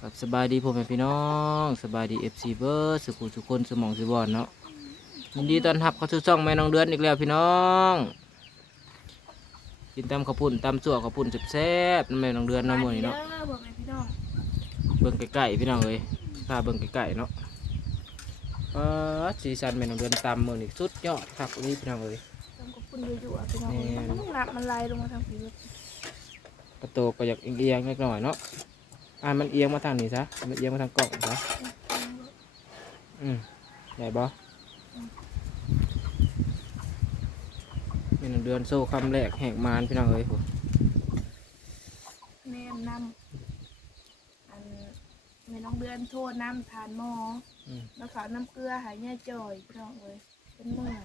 กับสบายดีพ่อแม่พี่น้องสบายดีเอฟซีเบอร์สุขุสุคนสมองสุบอนเนาะยินดีต้อนรับเข้าสู่ช่องแม่น้องเดือนอีกแล้วพี่น้อง กินตำข้าวปุ้นตำสั่วข้าวปุ้นแซ่บๆนั่นแม่น้องเดือนเนาะมื้อนี้เนาะเด้อบอกแม่พี่น้องเบิ่งใกล้ๆพี่น้องเอ้ยพาเบิ่งใกล้ๆเนาะเออสีสันแม่น้องเดือนตำมื้อนี้สุดยอดครับอันนี้พี่น้องเอ้ยทำกับคุณอยู่ๆอะพี่น้องแม่มันต้องหลับมันไหลลงมาทางผิวกระโตกก็อยากเอียงๆเล็กน้อยเนาะ อ่ามันเอียงมาทางนี้ซะ มันเอียงมาทางกล่องซะ อืมใหญ่บ่แม่น้องเดือนโซ่คำแรกแหกมานพี่น้องเอ้ยโหแม่นำอันแม่น้องเดือนโทษน้ำทานหมออืมแล้วเขาน้ำเกลือหายแย่จ่อยพี่น้องเอ้ยเป็นเมื่อย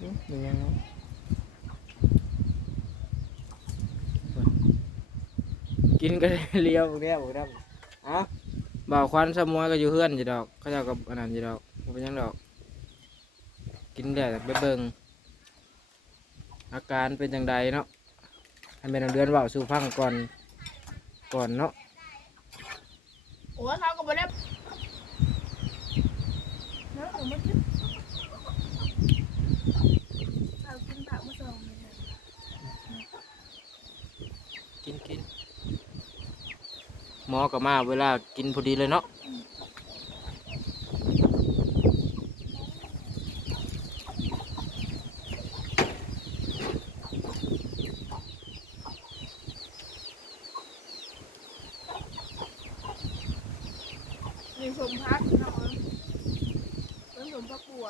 อืมเป็นยังไง กินก็ได้เลี้ยวเลี้ยวครับเอ้าบ่าวควันสมวยก็อยู่เฮือนอยู่ดอกเขาเจ้ากับอันนั้นอยู่ดอกบ่เป็นหยังดอก กินได้แต่ไปเบิ่งอาการเป็นจังใดเนาะให้แม่นางเดือนเว้าสู่ฟังก่อนก่อนเนาะโอ้ยเขาก็บ่ได้เนาะผมมากินเอากินผักมาส่งเลยเนี่ย กินกิน หมอก็มาเวลากินพอดีเลยเนาะ มีสมพักพี่น้องเอ้ยเป็นสมพักบัว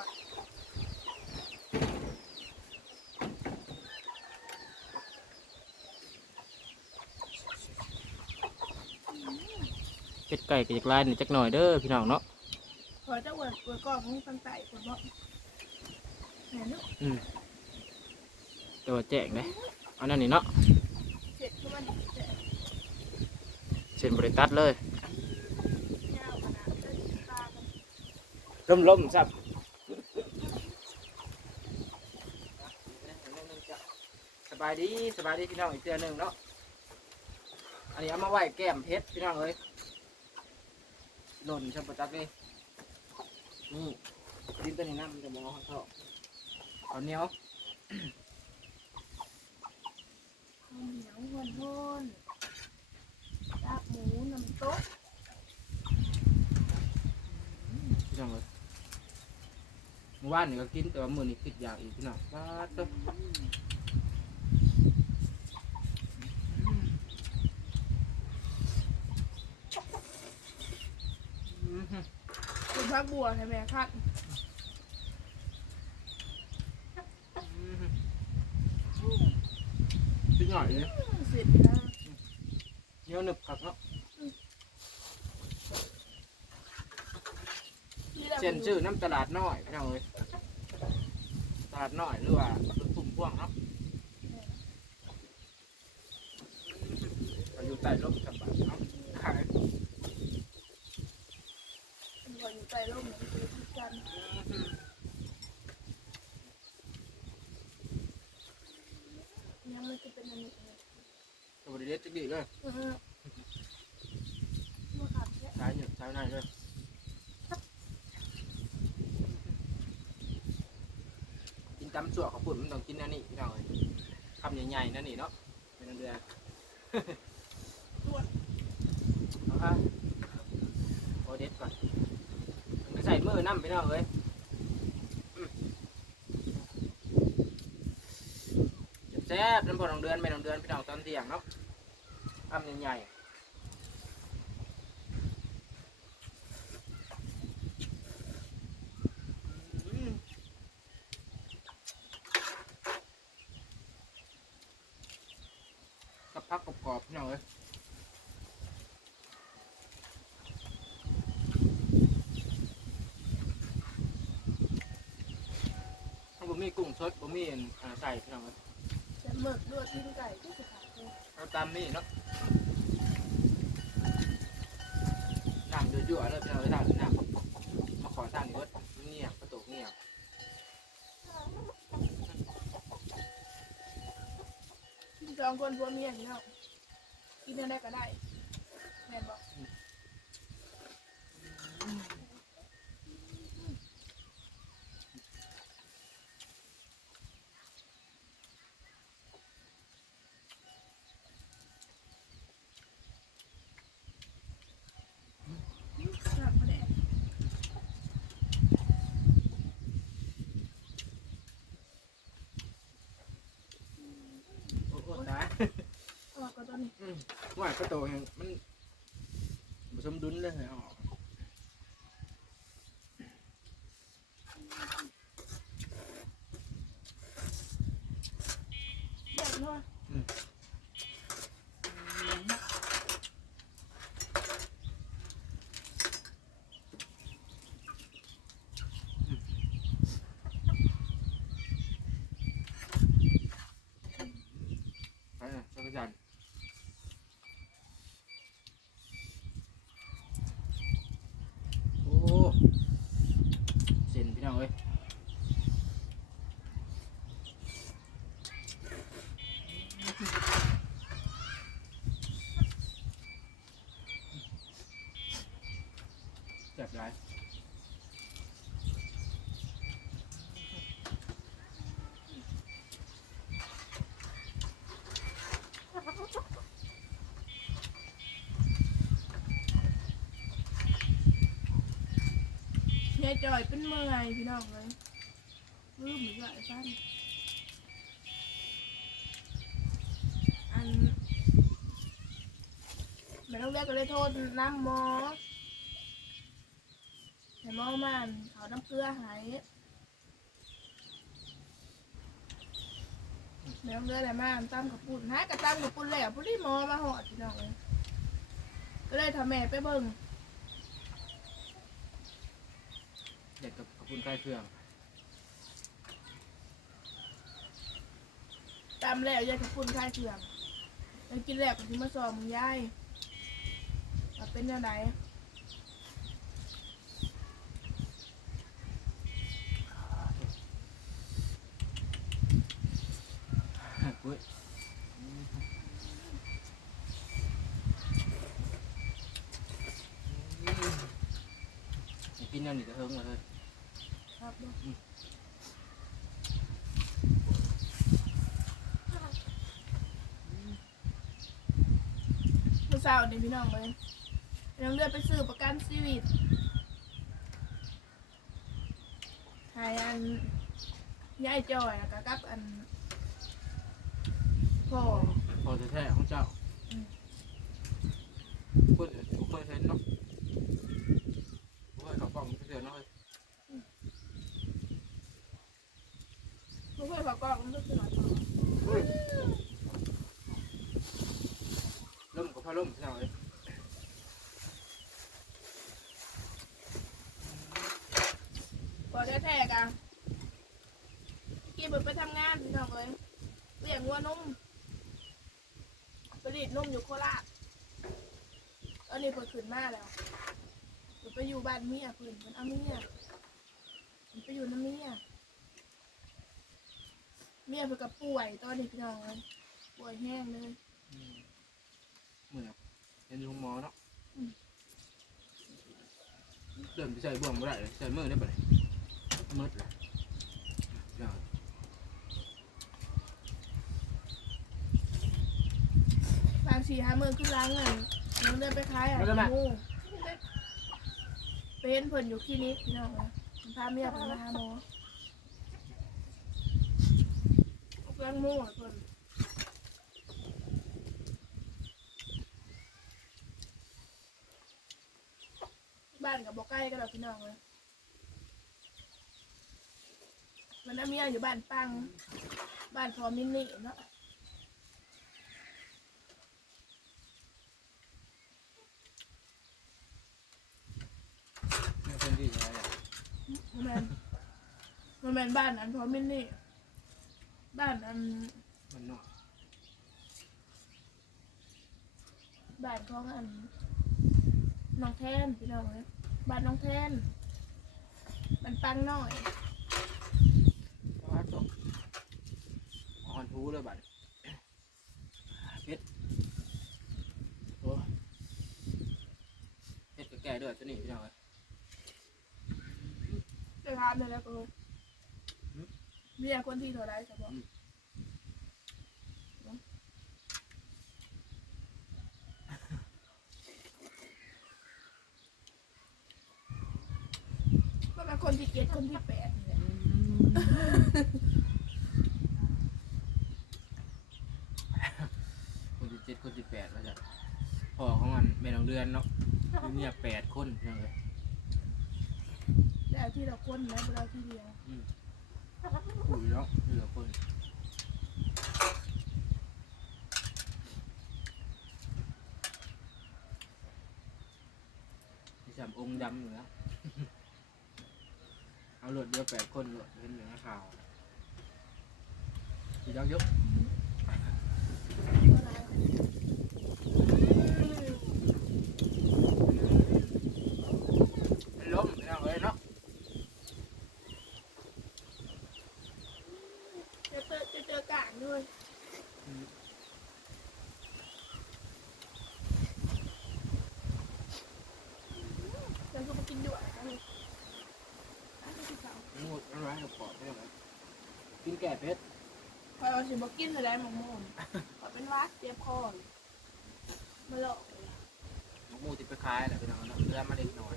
เป็ดไก่ก็อยากลายหน่อยจักหน่อยเด้อพี่น้องเนาะขอเจ้าอวดอวดกล้องของตั้งแต่คนบอกแหมลูกอืมแต่ว่าแจ้งเลยเอานั่นนี่เนาะเสร็จก็มันจะเส้นบริตัดเลยยาวขนาดเล่นตากันล่มล่มๆซับสบายดีสบายดีพี่น้องอีกเตือนหนึ่งเนาะอันนี้เอามาไหว้แก้มเพชรพี่น้องเอ้ย หล่นชับประจักเลยนี่ดินตัวนี้น้ำมันจะมองข้างเข้าเอาเหนียวข้าวเหนียวหวนหวนลาบหมูน้ำต๊กพี่น้องเลยเมื่อวานนี่ก็กินแต่ว่ามื้อนี้คิดอยากอีกพี่น้องว้าดเด้อ อื้อหือ เป็น พักบัวใช่ไหมครับอื้อหือพี่หน่ยเยเสร็จแล้วเหนียหนึบครับเนาะเช่นชื่อน้ำตลาดน้อยพี่น้องเลยตลาดน้อยหรือว่ารถปุ่มพ่วงเนาะอยู่ใต้ร่มสบายเนาะ ขายเป็นคนอยู่ใจร่มเหมือนกันกันยังมันจะเป็นอันนี้เลยตัวบริเวณจะดีเลยเออมาขับแค่สายหนึ่งสายในเลยกินตำสั่วข้าวปุ่นมันต้องกินอันนี้พี่น้องเอ้ยคำใหญ่ๆนั่นนี่เนาะเป็นอันเดือด่วนเอาค่ะโอเด็ดก่อน มันก็ใส่มือน้ำพี่น้องเอ้ยอืมแซ่บน้ำพอน้องเดือนไม่น้องเดือนพี่น้องตอนเที่ยงเนาะคำใหญ่ๆอืมกับพักกรอบๆพี่น้องเอ้ย ถ้าผ มมีกุ้งสดผมมีอันอ่าใส่พี่น้องเอ้ยจะหมึกด้วยทิ้งไก่ที่สุดท้ายเลยเอาตามนี่เนาะน้ำเดือดๆเลยพี่น้องเอ้ยน้ำน้ำมาขอทางนี้เว้ยมันเงียบประตูเงียบสองคนผัวเมียพี่น้องกินได้ก็ได้แม่นบอกน้ำปลาแดก โอ้โหตาย ออกก็ตอนนี้ อืม ว่าก็โตแห่งมันผสมดุลเลยเหรอ แบบนัว ไปนะจักรจันทร์โอ้เส้นพี่น้องเอ้ยเจ็บ ไรยายจอยเป็นเมื่อยพี่น้องเลยลืมหรือว่าไอ้สั้นอันไม่ต้องเรียกก็เลยโทษน้ำมอ ให้หมอมันเขาน้ำเกลือใหายไม่ต้องเลือกอะไรมากตั้มกับปุ่นฮะกับตั้มกับปุ่นแล้วพุ่นที่หมอมาหอดพี่น้องเลยก็เลยทำแม่ไปเบิ่งเด็กกับขอบคุณใกล้เครื่องตามแล้วยายกับปุ่นคลายเถื่องแล้วกินแล้วก็ที่มาสอบมึงยายว่าเป็นยังไง กินนั่นนี่ก็เฮิงมาเลยครับเนาะเมื่อเช้านี่พี่น้องเลยน้องเลือดไปซื้อประกันชีวิตใหายอันยายจอยแล้วก็กับอันพ่อพอแท้ๆของเจ้าอืมคนทุกคนเห็นเนาะโอ้ยเขาบอกมันเดือดเนาะ เพื่อนเขาก็มันก็คือหน่อย ล่มกับพาล่มเจ้าเอ้ย พอ ได้แทกอะกี่บุไปทำงานพี่น้องเลยเลี้ยงวัวนมไปรีดนมอยู่โคราชตอนนี้เปิดขึ้นมาแล้วเพิ่นไปอยู่บ้านเมียเพิ่นเพิ่นเอาเมียเพิ่นไปอยู่น้ำเมียเมียเพิ่นก็ป่วยตอนนี้พี่น้องเลยป่วยแห้งเลยเหมือนเห็นอยู่ห้องหมอเนาะอืมเดินไปใส่บ่วงไม่ได้เลยใส่มือได้ปะเนี่ย มืดเลยเจ้าบางสี่ห้าหมื่นขึ้นล้างเงินน้องเดินไปขายอะงูไปเห็นเพิ่นอยู่คลินิกพี่น้องเลยเพิ่นพาเมียเพิ่นมาหาหมอเอาเครื่องมู่ให้เพิ่นบ้านกับบอกใกล้กันหรอกพี่น้องเลย มันน่ะเมียอยู่บ้านปัง บ้านพอมินนี่เนาะไม่เป็นที่ใช่ไหมมันแมนมันแมนบ้านอันพอมินนี่ บ้านอันมันเนาะบ้านของอันน้องแทนพี่น้องเลยบ้านน้องแทนมันปังน้อยว่า ตกออนทูเลยบัดเพชรโอ้เพชรก็แก่ด้วยจะหนี้พี่น้งจะทานเลยแล้วก็มีแต่คนที่เท่าไรจะบอกมัเป็นคนที่เจ็ดคนที่แปด คนที่เจ็ดคนที่แปดว่าจะพ่อของมันแม่น้องเดือนเนาะมีเมียแปดคนพี่น้องเอ้ยแต่ที่เราคนนะเราที่เดียวอุ้ยเนาะเหลือคนที่สามองค์ดำอยู่แล้ว เอาหลดเดียวแปดคนหลดเป็นเหลืองขาวพี่ยักยกมันล้มพี่น้องเอ้ยเนาะ จะเจอจะเจอกลางด้วยแล้วก็มากินด้วยนะเลยอันนี้คือเขา งูมันร้ายกับปอดไม่ได้ไหม กินแก่เพชรพอเราสิมากินอะไรมะม่วงขอเป็นวัดเจ็บคอมาหลอกเลยหมูติดไปคล้ายแหละพี่น้องเนาะเลือมาเล็กน้อย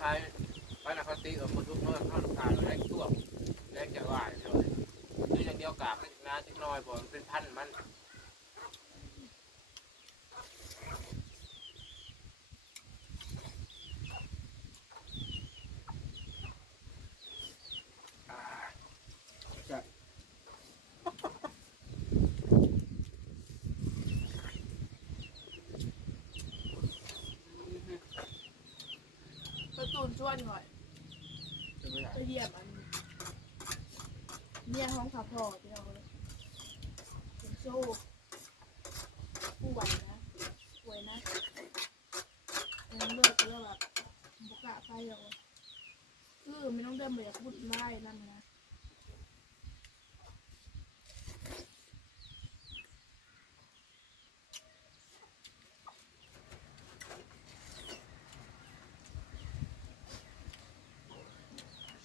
คล้ายๆป้านาคาติเออคนทุกเมื่อเข้าลูกค้าเราแรงตัวแรงจะว่าเลยคืออย่างเดียวกาบมันน้าจิกน้อยบอกมันเป็นพันธุ์มัน กระ ตูนชวนหน่อยไปเยี่ยมอันเนี่ยห้องขับพอที่เราเป็นโซ่ป่วยนะป่วยนะเออเลิกก็แล้วแบบบุกล้าไปหรอกคือไม่ต้องเดินไปอยากพูดไล่นั่นนะ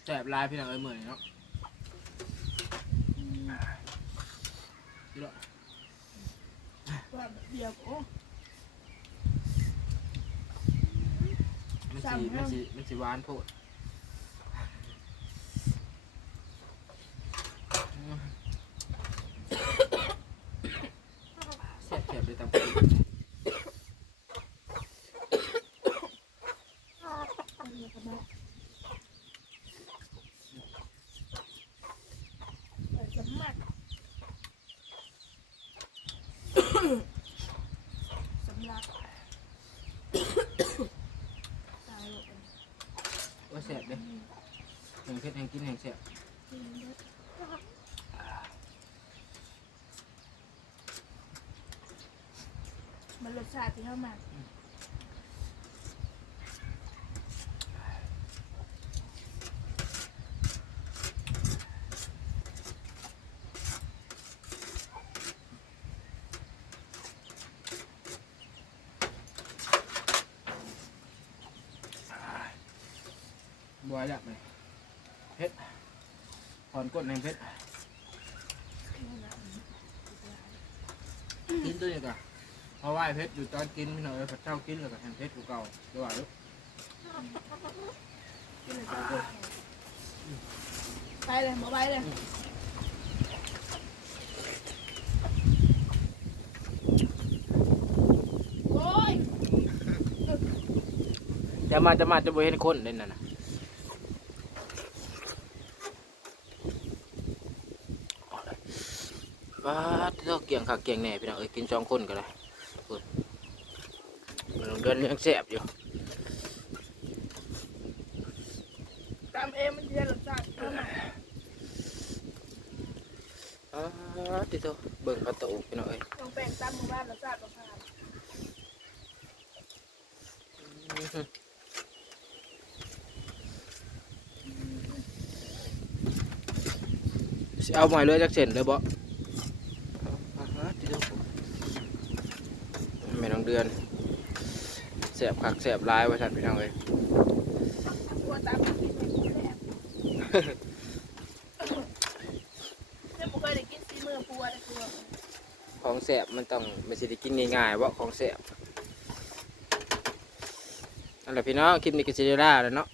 แสบลายพี่น้องเอ้ยเหมือนเนาะนี่เนาะว่าแบบเดียวโอ้ มันสีมันสีมันสีหวานโพดแสบแสบเลยตามปี อันนี้ก็มาเปิดจะมัดสำลักตายหมดอันนี้ โอ้ยแสบเลยแห่งเพชรแห่ง กินแห่งแสบจริงด้วยมันรสชาติที่เข้ามาบัวจับเลยเพชร ถอนก้นแห่งเพชรกินตัวนี้ก่อนเพราะว่าไอ้เพชรอยู่ตอนกินพี่น้องเอ้ยพระเจ้ากินแล้วก็แห่งเพชรกูเก่าดีกว่าลูกกินเลยจ้ะไปเลยมาไปเลยโอ้ยจะมาจะมาจะบ่เห็นคนเล่นน่ะนะว้าที่เราเกี่ย งขาเกี่ยงแหน่พี่น้องเอ้ยกินสองคนก็ได้พูดมันเดือนยังแสบอยู่ตามเองมันจะได้รสชาติเข้ามาอ้าที่เราเบิ่งประตูพี่น้องเอ้ยต้องแป้งตามหมู่บ้านรสชาติประทานสิเอาใหม่เลยจักเส้นเลยบ่ อง เดือนเสียบคักเสียบลายไว้ท่านพี่น้องเลยพัวตามกินไม่กินแซ่บเจ้าบุเคยได้กินซีมือพัวได้พัวของแสบมันต้องไม่ใช่ได้กินง่ายๆว่าของแสบนั่นแหละพี่น้องคลิปนี้ก็จะได้ล่าแล้วเนาะ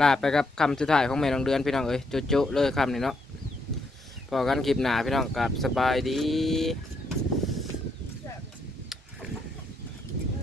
ลาไปกับคำสุดท้ายของแม่น้องเดือนพี่น้องเอ้ยโจะๆเลยคำนี้เนาะพอกันคลิปหนาพี่น้องกับสบายดี